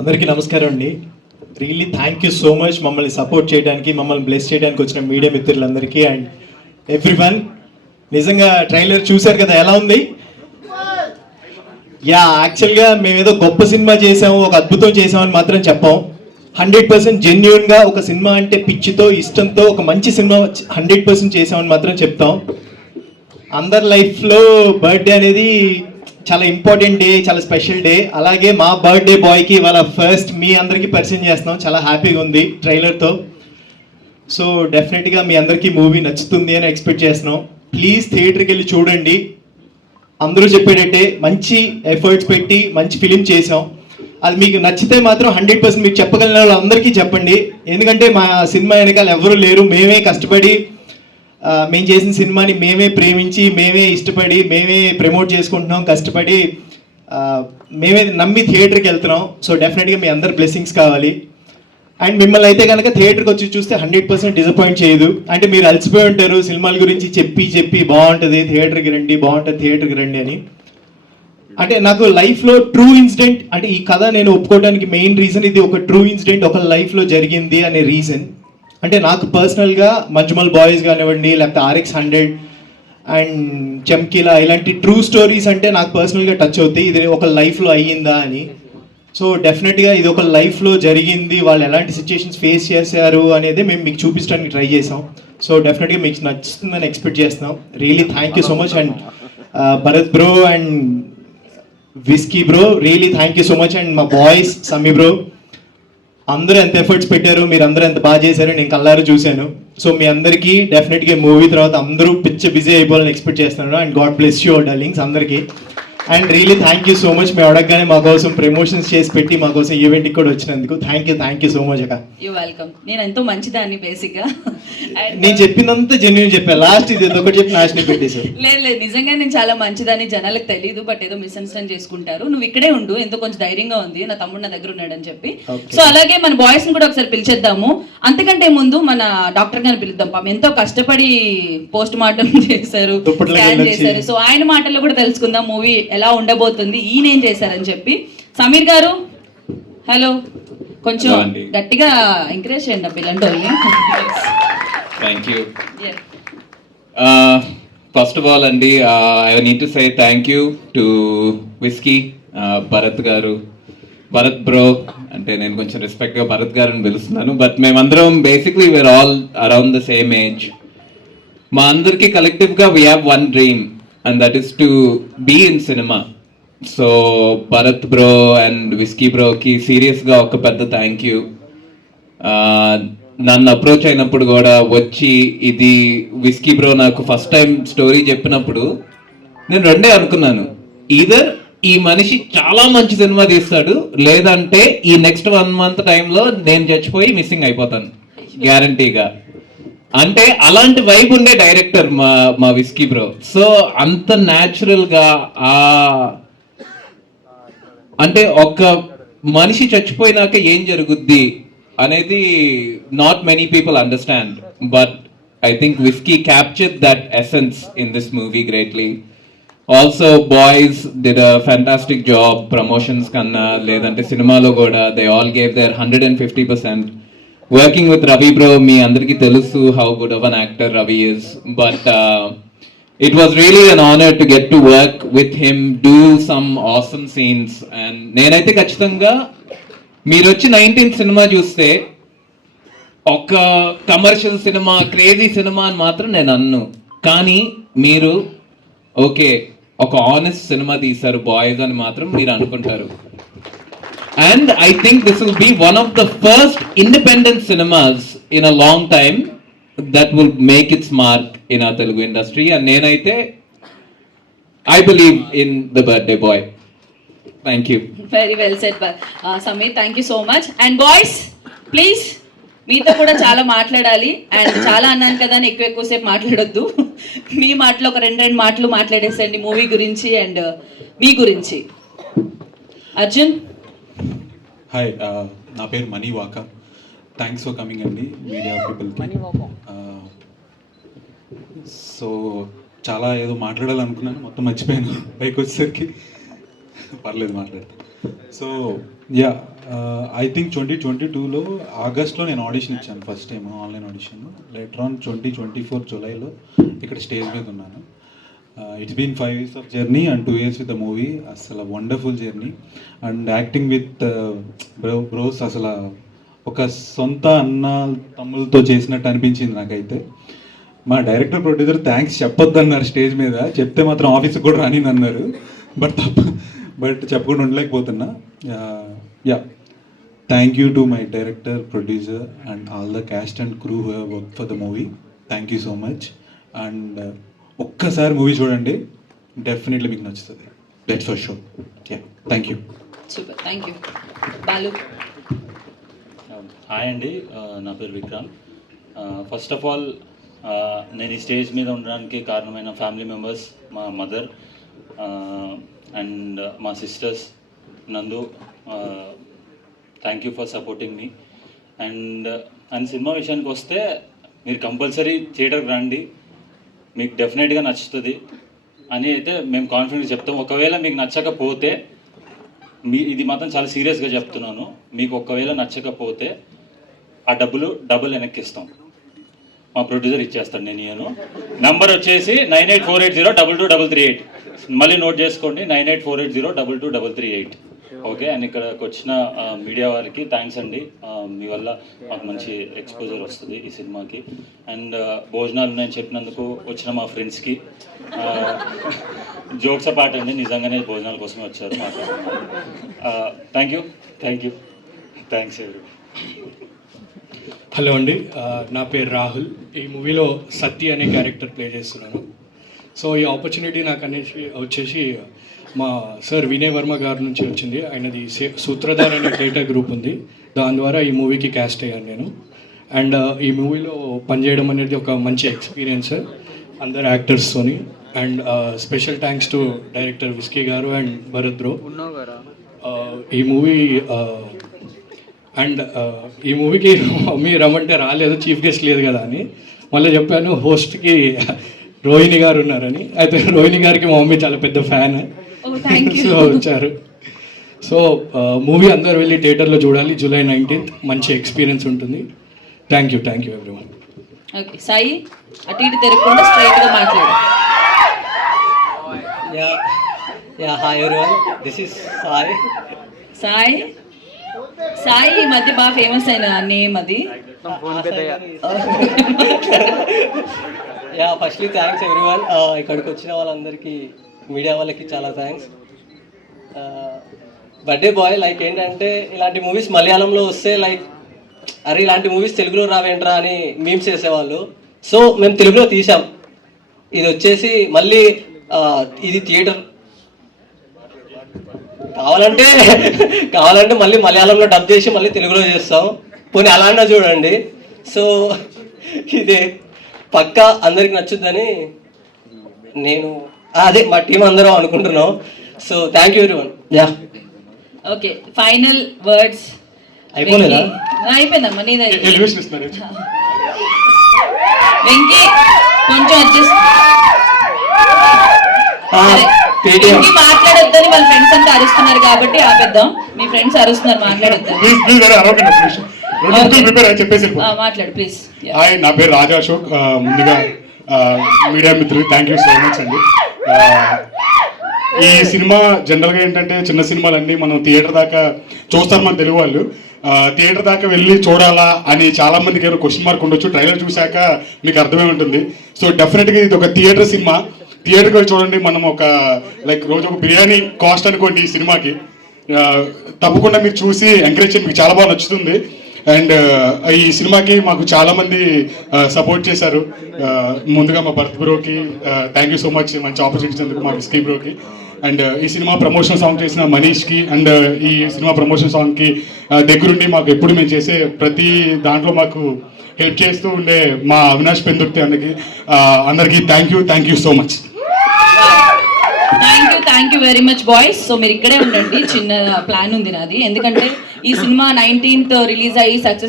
అందరికీ నమస్కారం అండి. Really thank you so much మమ్మల్ని సపోర్ట్ చేయడానికి మమ్మల్ని బ్లెస్ చేయడానికి వచ్చిన మీడియా మిత్రులందరికీ అండ్ ఎవ్రీ వన్ నిజంగా ట్రైలర్ చూశారు కదా ఎలా ఉంది? యా యాక్చువల్గా మేము ఏదో గొప్ప సినిమా చేసాము ఒక అద్భుతం చేసామని మాత్రం చెప్పాం. హండ్రెడ్ పర్సెంట్ జెన్యున్గా ఒక సినిమా అంటే పిచ్చితో ఇష్టంతో ఒక మంచి సినిమా హండ్రెడ్ పర్సెంట్ చేసామని మాత్రం చెప్తాం. అందరి లైఫ్లో బర్త్డే అనేది చాలా ఇంపార్టెంట్ డే చాలా స్పెషల్ డే అలాగే మా బర్త్డే బాయ్కి ఇవాళ ఫస్ట్ మీ అందరికీ పరిచయం చేస్తున్నాం. చాలా హ్యాపీగా ఉంది ట్రైలర్తో సో డెఫినెట్గా మీ అందరికీ మూవీ నచ్చుతుంది అని ఎక్స్పెక్ట్ చేస్తున్నాం. ప్లీజ్ థియేటర్కి వెళ్ళి చూడండి. అందరూ చెప్పేటట్టే మంచి ఎఫర్ట్స్ పెట్టి మంచి ఫిలిం చేసాం అది మీకు నచ్చితే మాత్రం హండ్రెడ్ పర్సెంట్ మీకు చెప్పగలిగిన వాళ్ళందరికీ చెప్పండి. ఎందుకంటే మా సినిమా వెనకాల ఎవరు లేరు. మేమే కష్టపడి మేము చేసిన సినిమాని మేమే ప్రేమించి మేమే ఇష్టపడి మేమే ప్రమోట్ చేసుకుంటున్నాం కష్టపడి మేమే నమ్మి థియేటర్కి వెళ్తున్నాం. సో డెఫినెట్గా మీ అందరు బ్లెస్సింగ్స్ కావాలి. అండ్ మిమ్మల్ని అయితే కనుక థియేటర్కి వచ్చి చూస్తే హండ్రెడ్ పర్సెంట్ డిసప్పాయింట్ చేయదు. అంటే మీరు అలసిపోయి ఉంటారు సినిమాల గురించి చెప్పి చెప్పి బాగుంటుంది థియేటర్కి రండి బాగుంటుంది థియేటర్కి రండి అని. అంటే నాకు లైఫ్లో ట్రూ ఇన్సిడెంట్ అంటే ఈ కథ నేను ఒప్పుకోవడానికి మెయిన్ రీజన్ ఇది ఒక ట్రూ ఇన్సిడెంట్ ఒక లైఫ్లో జరిగింది అనే రీజన్. అంటే నాకు పర్సనల్గా మంజుమల్ బాయ్స్ కానివ్వండి లేకపోతే ఆర్ఎక్స్ హండ్రెడ్ అండ్ చమ్కీలా ఇలాంటి ట్రూ స్టోరీస్ అంటే నాకు పర్సనల్గా టచ్ అవుతాయి ఇది ఒక లైఫ్లో అయ్యిందా అని. సో డెఫినెట్గా ఇది ఒక లైఫ్లో జరిగింది. వాళ్ళు ఎలాంటి సిచ్యుయేషన్స్ ఫేస్ చేశారు అనేది మేము మీకు చూపించడానికి ట్రై చేసాం సో డెఫినెట్గా మీకు నచ్చుతుందని ఎక్స్పెక్ట్ చేస్తున్నాం. Really thank you so much and Bharat bro and Whisky bro really thank you so much and మా బాయ్స్ సమీ బ్రో అందరూ ఎంత ఎఫర్ట్స్ పెట్టారు మీరు అందరూ ఎంత బాగా చేశారు నేను కల్లారు చూశాను. సో మీ అందరికీ డెఫినెట్గా మూవీ తర్వాత అందరూ పిచ్చి బిజీ అయిపోవాలని ఎక్స్పెక్ట్ చేస్తున్నాను. And God bless you darlings అందరికీ. And really thank you so much మేము అడగగానే మా కోసం ప్రమోషన్స్ చేసి పెట్టి మా కోసం ఈవెంట్కి కూడా వచ్చినందుకు thank you thank you so much అక్క. యూ వెల్కమ్ నేను ఎంతో మంచిదాన్ని బేసిక్గా నేను చెప్పినంత జెన్యున్ చెప్పాను లాస్ట్ ఇది ఒకటి చెప్పి నాశనం పెట్టేశారు. లేదు లేదు. నిజంగా నేను చాలా మంచిదాన్ని జనాలకు తెలియదు బట్ ఏదో మిస్అండర్స్టాండ్ చేసుకుంటారు. నువ్వు ఇక్కడే ఉండు ఎంతో కొంచెం ధైర్యంగా ఉంది నా తమ్ముడు నా దగ్గర ఉన్నాడని చెప్పి. సో అలాగే మన బాయ్స్ని కూడా ఒకసారి పిలిచేద్దాము. అంతకంటే ముందు మన డాక్టర్ గారిని పిలుద్దాం. పాపం ఎంతో కష్టపడి పోస్ట్ మార్టం చేశారు స్కాన్. చేశారు. సో ఆయన మాటల్లో కూడా తెలుసుకుందాం మూవీ ఎలా ఉండబోతుంది? ఈయన ఏం చేశారని చెప్పి. సమీర్ గారు హలో. కొంచెం. గట్టిగా ఎంకరేజ్ చేయండి అబ్బా ఇలాంటి వాళ్ళని thank you. First of all అండి I need to say thank you to Whisky Bharat గారు. భరత్ బ్రో అంటే నేను కొంచెం రెస్పెక్ట్గా భరత్ గారిని పిలుస్తున్నాను బట్ మేమందరం basically we're all around the same age మా అందరికీ కలెక్టివ్గా we have one dream and that is to be in cinema so Bharat bro and Whisky బ్రోకి సీరియస్గా ఒక పెద్ద థ్యాంక్ యూ uh, నన్ను అప్రోచ్ అయినప్పుడు కూడా వచ్చి ఇది విస్కీ బ్రో నాకు ఫస్ట్ టైం స్టోరీ చెప్పినప్పుడు నేను రెండే అనుకున్నాను. ఈధర్ ఈ మనిషి చాలా మంచి సినిమా తీస్తాడు లేదంటే ఈ నెక్స్ట్ వన్ మంత్ టైంలో నేను చచ్చిపోయి మిస్సింగ్ అయిపోతాను. గ్యారంటీగా అంటే అలాంటి వైబ్ ఉండే డైరెక్టర్ మా మా విస్కీ బ్రో సో అంత న్యాచురల్గా ఆ అంటే ఒక మనిషి చచ్చిపోయినాక ఏం జరుగుద్ది అనేది not many people understand but I think Whisky capture that essence in this movie greatly also boys did a fantastic job promotions కన్నా లేదంటే సినిమాలో కూడా they all gave their hundred and fifty percent working with Ravi bro మీ అందరికీ తెలుసు how good of an actor Ravi is but it was really an honour to get to work with him do some awesome scenes and నేనైతే ఖచ్చితంగా మీరు వచ్చి nineteen cinema చూస్తే ఒక commercial cinema crazy cinema అని మాత్రం నేను అన్ను. కానీ మీరు ఓకే ఒక ఆనెస్ట్ సినిమా తీశారు బాయ్స్ అని మాత్రం మీరు అనుకుంటారు. And I think this will be one of the first independent cinemas in a long time that will make its mark in ఆ తెలుగు ఇండస్ట్రీ అండ్ నేనైతే I believe in the birthday boy thank you very well set Sameer thank you so much and boys please మీతో కూడా చాలా మాట్లాడాలి. And చాలా అన్నాను కదా అని ఎక్కువ ఎక్కువసేపు మాట్లాడొద్దు. మీ మాటలు ఒక రెండు రెండు మాటలు మాట్లాడేసండి మూవీ గురించి అండ్ మీ గురించి. అర్జున్? హాయ్ uh, నా పేరు Mani Vaka thanks for coming అండి మీడియా పీపుల్కి సో చాలా ఏదో మాట్లాడాలనుకున్నాను మొత్తం మర్చిపోయాను పైకి వచ్చేసరికి. పర్లేదు మాట్లాడతా. So ya I think twenty twenty టూలో ఆగస్ట్లో నేను ఆడిషన్ ఇచ్చాను first time online audition later on twenty twenty four జూలైలో ఇక్కడ స్టేజ్ మీద ఉన్నాను. It's been five years of journey and two years with the movie అసలు wonderful journey and acting with bro bros అసలు ఒక సొంత అన్న తమ్ములతో చేసినట్టు అనిపించింది నాకైతే. మా డైరెక్టర్ ప్రొడ్యూసర్ థ్యాంక్స్ చెప్పొద్దు అన్నారు స్టేజ్ మీద. చెప్తే మాత్రం ఆఫీస్కి కూడా రాని అన్నారు బట్ తప్ప బట్ చెప్పకుండా ఉండలేకపోతున్నా. Ya thank you to my director producer and all the cast and crew work for the movie thank you so much and ఒక్కసారి మూవీ చూడండి. డెఫినెట్లీ మీకు నచ్చుతుంది. That's for sure ya thank you super thank you Balu hi అండి. ఆ, నా పేరు Vikrant. First of all నేను ఈ స్టేజ్ మీద ఉండడానికి కారణమైన ఫ్యామిలీ మెంబర్స్ మా మదర్ అండ్ మా sisters Nandu thank you for supporting me and and cinema విషయానికి వస్తే మీరు కంపల్సరీ థియేటర్కి రండి. మీకు డెఫినెట్గా నచ్చుతుంది అని అయితే మేము కాన్ఫిడెంట్గా చెప్తాం. ఒకవేళ మీకు నచ్చకపోతే మీ ఇది మాత్రం చాలా సీరియస్గా చెప్తున్నాను. మీకు ఒకవేళ నచ్చకపోతే ఆ డబ్బులు డబుల్ వెనక్కి ఇస్తాం మా ప్రొడ్యూసర్ ఇచ్చేస్తాడు నేను ఇయ్యను నంబర్ వచ్చేసి nine eight four eight zero double two double three eight. మళ్ళీ నోట్ చేసుకోండి nine eight four eight zero double two double three eight. Okay and ఇక్కడికి వచ్చిన మీడియా వారికి థ్యాంక్స్ అండి. మీ వల్ల మాకు మంచి ఎక్స్పోజర్ వస్తుంది ఈ సినిమాకి. అండ్ భోజనాలు ఉన్నాయని చెప్పినందుకు వచ్చిన మా ఫ్రెండ్స్కి జోక్స్ పాట అండి నిజంగానే భోజనాల కోసమే వచ్చారు thank you thank you thanks ఎవరి హలో అండి. ఆ, నా పేరు రాహుల్. ఈ మూవీలో సత్య అనే క్యారెక్టర్ ప్లే చేస్తున్నాను. సో ఈ ఆపర్చునిటీ నాకు అనేసి వచ్చేసి మా సార్ వినయ్ వర్మ గారి నుంచి వచ్చింది. ఆయనది సే- సూత్రధార్ అనే థియేటర్ గ్రూప్ ఉంది. దాని ద్వారా ఈ మూవీకి క్యాస్ట్ అయ్యాను నేను. అండ్ ఈ మూవీలో పనిచేయడం అనేది ఒక మంచి ఎక్స్పీరియన్స్ అందరు యాక్టర్స్తోని and special thanks to director Viski గారు అండ్ భరత్ బ్రో ఈ మూవీ అండ్ ఈ మూవీకి మమ్మీ రమ్మంటే రాలేదు చీఫ్ గెస్ట్ లేదు కదా అని. మళ్ళీ చెప్పాను హోస్ట్కి రోహిణి గారు ఉన్నారని. అయితే రోహిణి గారికి మా మమ్మీ చాలా పెద్ద ఫ్యాన్ యూ సో వచ్చారు సో మూవీ అందరు వెళ్ళి థియేటర్లో చూడాలి. జూలై నైన్టీన్త్ మంచి ఎక్స్పీరియన్స్ ఉంటుంది. Thank you thank you everyone okay Sai అటు ఇటు తిరగకుండా స్ట్రైట్గా మాట్లాడు. Yeah. Hi everyone. This is Sai. Sai Sai ఈ మధ్య బాగా ఫేమస్ అయిన నేమ్ అది యా ఫస్ట్లీ థ్యాంక్స్ ఎవ్రీవన్ ఇక్కడికి వచ్చిన వాళ్ళందరికీ మీడియా వాళ్ళకి చాలా థ్యాంక్స్ బర్త్డే బాయ్ లైక్ ఏంటంటే ఇలాంటి మూవీస్ మలయాళంలో వస్తే లైక్ అరే ఇలాంటి మూవీస్ తెలుగులో రావేంట్రా అని మీమ్స్ చేసేవాళ్ళు. సో మేము తెలుగులో తీసాం ఇది వచ్చేసి మళ్ళీ ఇది థియేటర్ కావాలంటే కావాలంటే మళ్ళీ మలయాళంలో డబ్ చేసి మళ్ళీ తెలుగులో చేస్తాం. పోనీ అలానే చూడండి. సో ఇది. పక్కా అందరికి నచ్చుద్దని నేను అదే మా టీం అందరం అనుకుంటున్నాం. So thank you one ya okay final words అయిపోలేదా? అయిపోయిందమ్మా నీది వెంకీ కొంచెం అడ్జస్ట్ మాట్లాడొద్దని వాళ్ళ ఫ్రెండ్స్ అంతా అరుస్తున్నారు కాబట్టి ఆపేద్దాం. మీ ఫ్రెండ్స్ అరుస్తున్నారు. ఆ, మాట్లాడు ప్లీజ్ హాయ్ నా పేరు రాజా అశోక్. ముందుగా మీడియా మిత్రులు థ్యాంక్ యూ సో మచ్ అండి. ఈ సినిమా జనరల్గా ఏంటంటే చిన్న సినిమాలన్నీ మనం థియేటర్ దాకా చూస్తారు మన తెలుగు వాళ్ళు. థియేటర్ దాకా వెళ్ళి చూడాలా అని చాలా మందికి ఏదో క్వశ్చన్ మార్క్ ఉండొచ్చు. ట్రైలర్ చూశాక మీకు అర్థమై ఉంటుంది. సో డెఫినెట్గా ఇది ఒక థియేటర్ సినిమా. థియేటర్కి వెళ్ళి చూడండి. మనం ఒక లైక్ రోజు ఒక బిర్యానీ కాస్ట్ అనుకోండి ఈ సినిమాకి. తప్పకుండా మీరు చూసి ఎంకరేజ్ చేయండి. మీకు చాలా బాగా నచ్చుతుంది. అండ్ ఈ సినిమాకి మాకు చాలా మంది సపోర్ట్ చేశారు. ముందుగా మా భరత్ బ్రోకి థ్యాంక్ యూ సో మచ్ మంచి ఆపర్చునిటీ ఇచ్చినందుకు మా విస్కీ బ్రోకి. అండ్ ఈ సినిమా ప్రమోషన్ సాంగ్ చేసిన మనీష్కి అండ్ ఈ సినిమా ప్రమోషన్ సాంగ్కి దగ్గరుండి మాకు ఎప్పుడు మేము చేసే ప్రతి దాంట్లో మాకు హెల్ప్ చేస్తూ ఉండే మా అవినాష్ పెందుర్తి అందరికి అందరికీ thank you thank you so much thank you thank you very much boys so మీరు ఇక్కడే ఉండండి. చిన్న ప్లాన్ ఉంది నాది. ఎందుకంటే ఈ సినిమా నైన్టీన్త్ రిలీజ్ అయ్యి సక్సెస్